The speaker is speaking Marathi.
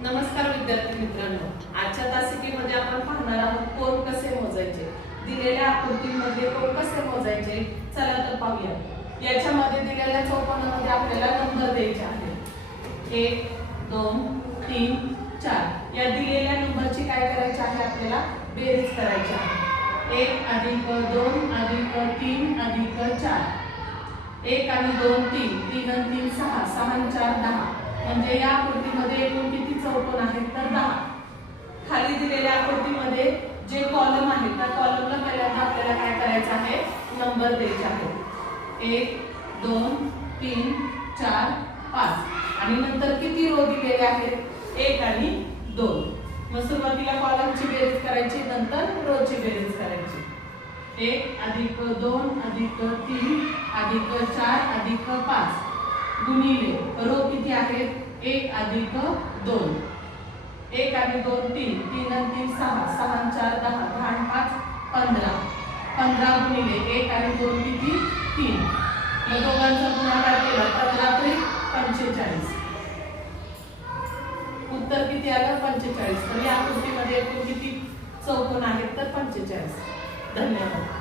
नमस्कार विद्यार्थी मित्रांनो, आजच्या तासिकेमध्ये आपण पाहणार आहोत कोन कसे मोजायचे। दिलेल्या आकृतीमध्ये कोन कसे मोजायचे चला तर पाहूया। याच्यामध्ये दिलेल्या चौकोनामध्ये आपल्याला नंबर द्यायचे आहेत 1 2 3 4। या दिलेल्या नंबरची काय करायची आहे, आपल्याला बेरीज करायची आहे। 1 + 2 + 3 + 4। 1 आणि 2 3, 3 आणि 3 6, 6 आणि 4 10। म्हणजे या आकृतीमध्ये एकूण किती चौकोन आहेत तर 10। खाली दिलेल्या आकृतीमध्ये जे कॉलम आहेत त्या कॉलमला पहिल्यांदा आपल्याला काय करायचं आहे, नंबर द्यायचे आहेत 1 2 3 4 5। आणि नंतर किती रो दिलेले आहेत 1 आणि 2। मग सुरुवातीला कॉलमची बेरीज करायची, नंतर रोची बेरीज करायची। 1 + 2 + 3 + 4 + 5 गुणिले रो किती आहेत 1 + 2। 1 आणि 2 3, 3 आणि 3 6, 6 आणि 4 10, 10 आणि 5 15। 15 गुणिले 1 आणि 2 किती 3। मग दोघांचा गुणाकार केला 15 × 45। उत्तर किती आलं 45। तर या आकृतीमध्ये एकूण किती चौकोन आहेत तर 45। धन्यवाद।